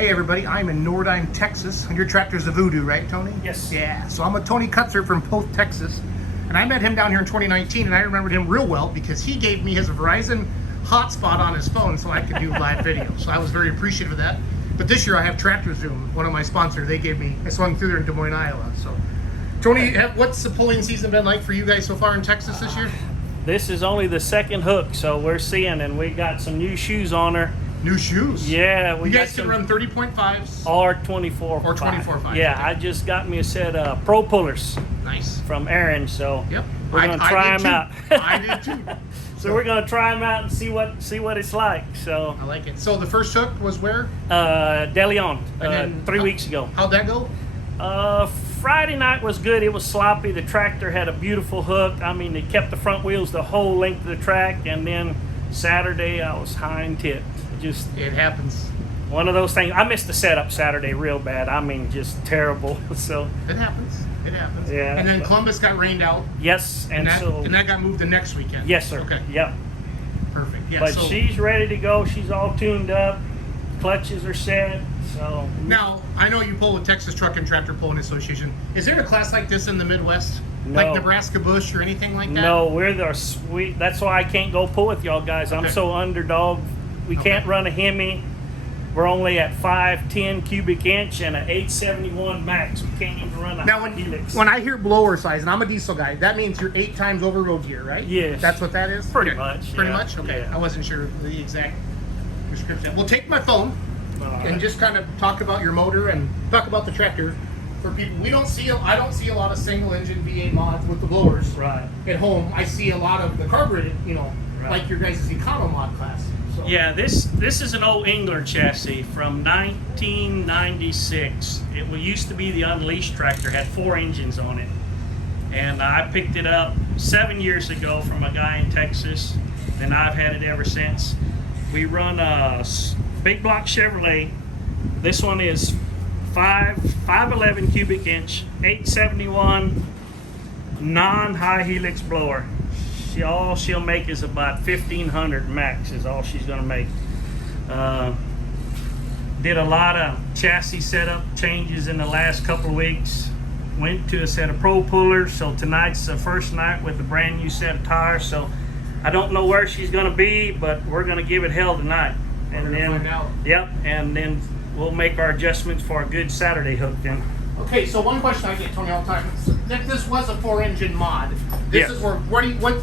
Hey everybody, I'm in Nordheim, Texas. Your tractor's a Voodoo, right, Tony? Yes. Yeah, so I'm a Tony Kutzer from Poth, Texas. And I met him down here in 2019, and I remembered him real well because he gave me his Verizon hotspot on his phone so I could do live video. So I was very appreciative of that. But this year I have Tractor Zoom, one of my sponsors. They gave me, I swung through there in Des Moines, Iowa. So, Tony, what's the pulling season been like for you guys so far in Texas this year? This is only the second hook, so we're seeing, and we got some new shoes on her. New shoes? Yeah. You guys can run 30.5s? Or 24.5. Or 24.5. Yeah, okay. I just got me a set of Pro Pullers. Nice. From Aaron, so yep. we're going to try them out. I did too. So we're going to try them out and see what it's like. So I like it. So the first hook was where? De Leon, 3 weeks ago. How'd that go? Friday night was good. It was sloppy. The tractor had a beautiful hook. I mean, it kept the front wheels the whole length of the track. And then Saturday, I was high and tipped. It happens. One of those things. I missed the setup Saturday real bad. I mean, just terrible. So it happens. It happens. Yeah. And then Columbus got rained out. Yes, and that got moved to next weekend. Yes, sir. Okay. Yep. Perfect. Yeah. But she's ready to go. She's all tuned up. Clutches are set. So now I know you pull with Texas Truck and Tractor Pulling Association. Is there a class like this in the Midwest? No. Like Nebraska Bush or anything like that? No, we're the sweet. That's why I can't go pull with y'all guys. I'm so underdog. We can't run a Hemi. We're only at 510 cubic inch and an 871 max. We can't even run a Helix. When I hear blower size, and I'm a diesel guy, that means you're 8 times over road gear, right? Yes. That's what that is? Pretty much. Pretty much? Okay. Yeah. I wasn't sure the exact description. Well, take my phone and just kind of talk about your motor and talk about the tractor for people. I don't see a lot of single engine V8 mods with the blowers at home. I see a lot of the carbureted, like your guys' Econo mod class. So. Yeah, this is an old Engler chassis from 1996. It used to be the Unleashed tractor, had 4 engines on it. And I picked it up 7 years ago from a guy in Texas, and I've had it ever since. We run a big block Chevrolet. This one is 511 cubic inch, 871 non-high helix blower. All she'll make is about 1,500 max is all she's going to make. Did a lot of chassis setup changes in the last couple of weeks. Went to a set of Pro Pullers, so tonight's the first night with a brand new set of tires. So I don't know where she's going to be, but we're going to give it hell tonight. And then, find out. Yep, and then we'll make our adjustments for a good Saturday hook then. Okay, so one question I get, Tony, all the time. This was a 4-engine mod. This is what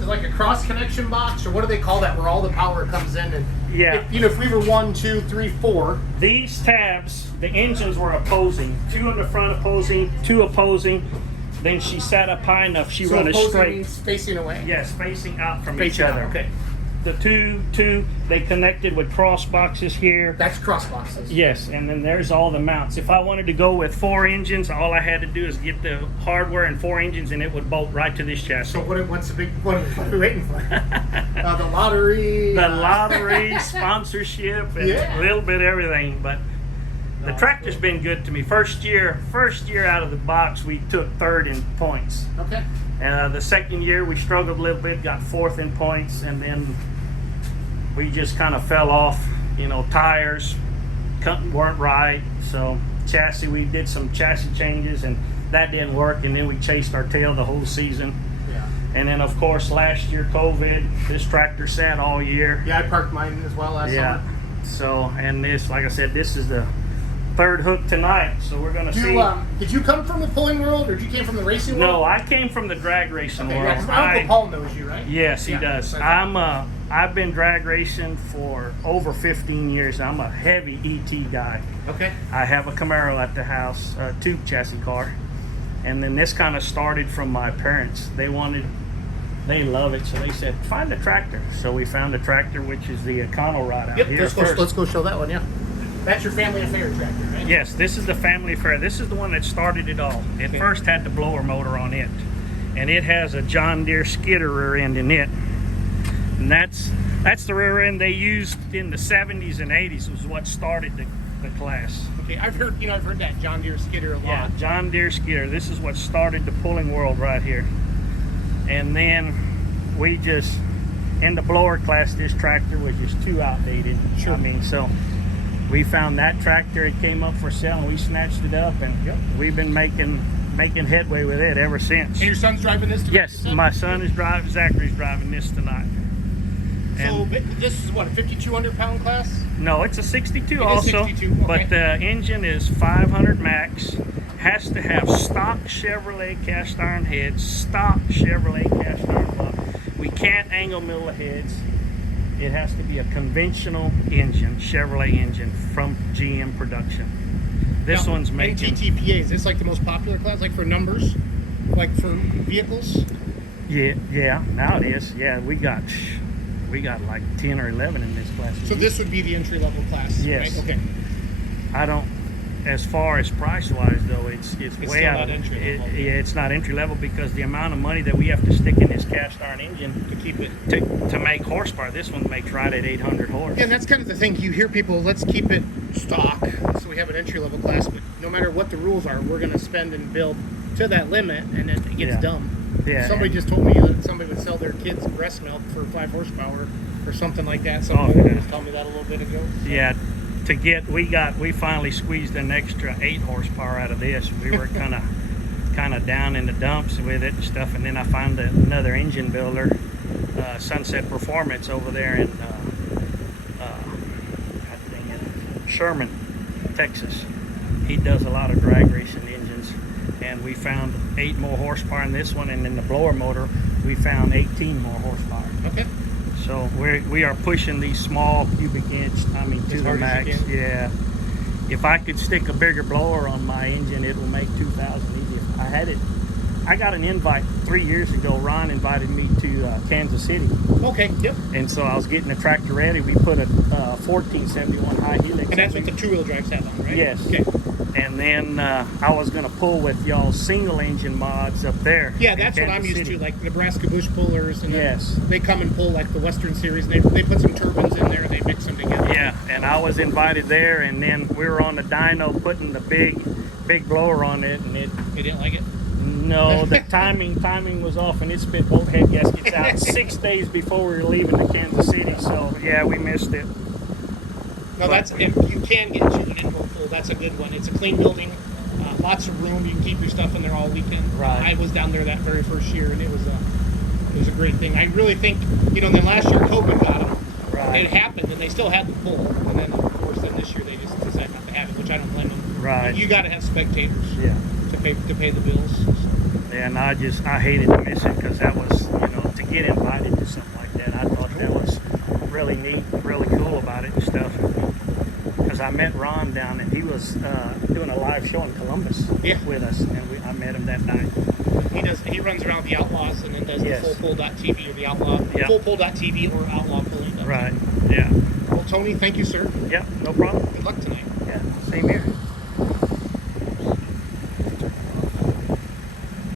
like a cross connection box, or what do they call that, where all the power comes in? And if we were 1, 2, 3, 4. These tabs, the engines were opposing. 2 in the front opposing, 2 opposing. Then she sat up high enough. She run it straight. Means facing away. Yes, facing out from each other. Okay. The two, they connected with cross boxes here. That's cross boxes. Yes, and then there's all the mounts. If I wanted to go with 4 engines, all I had to do is get the hardware and 4 engines, and it would bolt right to this chassis. So what's the big? What are we waiting for? The lottery. The lottery, sponsorship, and a little bit of everything. But the tractor's been good to me. First year out of the box, we took 3rd in points. Okay. The second year we struggled a little bit, got 4th in points, and then we just kind of fell off. Tires weren't right, so chassis, we did some chassis changes and that didn't work, and then we chased our tail the whole season. Yeah. And then of course last year COVID, this tractor sat all year. Yeah, I parked mine as well last summer. So, and this, like I said, this is the 3rd hook tonight, so we're going to see. Did you come from the pulling world, or did you came from the racing world? No, I came from the drag racing world. Yeah, my Uncle Paul knows you, right? Yes, he does. I've been drag racing for over 15 years. I'm a heavy ET guy. Okay. I have a Camaro at the house, a tube chassis car, and then this kind of started from my parents. They love it, so they said, find a tractor. So we found a tractor, which is the Econo rod out here. Let's go show that one, yeah. That's your family affair tractor, right? Yes, this is the family affair. This is the one that started it all. It first had the blower motor on it, and it has a John Deere skidder rear end in it. And that's the rear end they used in the 70s and 80s. Was what started the class. Okay, I've heard that John Deere skidder a lot. Yeah, John Deere skidder. This is what started the pulling world right here. And then we just, in the blower class, this tractor was just too outdated. Sure. I mean, so we found that tractor. It came up for sale, and we snatched it up, and we've been making headway with it ever since. And your son's driving this tonight? Yes, my son is driving. Zachary's driving this tonight. So this is what, a 5,200 pound class? No, it's a 62 It is also, 62, okay. but the engine is 500 max. Has to have stock Chevrolet cast iron heads, stock Chevrolet cast iron block. We can't angle mill the heads. It has to be a conventional engine, Chevrolet engine from GM production. This one's making ATTPA. Is this like the most popular class, like for numbers, like for vehicles? Yeah, now it is. Yeah, we got like 10 or 11 in this class. So this would be the entry level class, yes. right? Okay. I don't, as far as price wise though, it's way out. Not entry level. Yeah, it's not entry level because the amount of money that we have to stick in this cast iron engine To keep it. to make horsepower. This one makes right at 800 horse. Yeah, and that's kind of the thing. You hear people, let's keep it stock, so we have an entry level class, but no matter what the rules are, we're going to spend and build to that limit, and then it gets dumb. Yeah. Somebody just told me that somebody would sell their kids breast milk for 5 horsepower or something like that. Somebody just told me that a little bit ago. So. Yeah. We finally squeezed an extra 8 horsepower out of this. We were kind of down in the dumps with it and stuff, and then I found another engine builder, Sunset Performance over there in Sherman, Texas. He does a lot of drag racing engines, and we found 8 more horsepower in this one, and in the blower motor we found 18 more horsepower. Okay. So we are pushing these small cubic inch, to the max. Yeah. If I could stick a bigger blower on my engine, it will make 2,000 easy. If I had it. I got an invite 3 years ago. Ron invited me to Kansas City. Okay. Yep. And so I was getting the tractor ready. We put a 1471 high helix. And that's what the 2-wheel drives have on, right? Yes. Okay. And then I was going to pull with y'all's single engine mods up there. Yeah, that's what I'm used to, like Nebraska bush pullers. And yes. They come and pull like the Western Series. And they put some turbines in there and they mix them together. Yeah, and I was invited there, and then we were on the dyno putting the big blower on it, and You didn't like it? No, the timing was off, and it spit both head gaskets out 6 days before we were leaving to Kansas City. So yeah, we missed it. No, if you can get to an indoor pool, that's a good one. It's a clean building, lots of room. You can keep your stuff in there all weekend. Right. I was down there that very first year, and it was a great thing. I really think, then last year COVID got them. Right. It happened, and they still had the pool, and then of course this year they just decided not to have it, which I don't blame them. Right. You got to have spectators. Yeah. To pay the bills. So. Yeah, and I hated to miss it because that was, to get invited to something like that, I thought that was really neat, really cool about it and stuff. Because I met Ron down, and he was doing a live show in Columbus with us, and I met him that night. He runs around the Outlaws and then does the fullpull.tv or the Outlaw, fullpull.tv or Outlaw Pulling. Right, yeah. Well, Tony, thank you, sir. Yeah, no problem. Good luck tonight.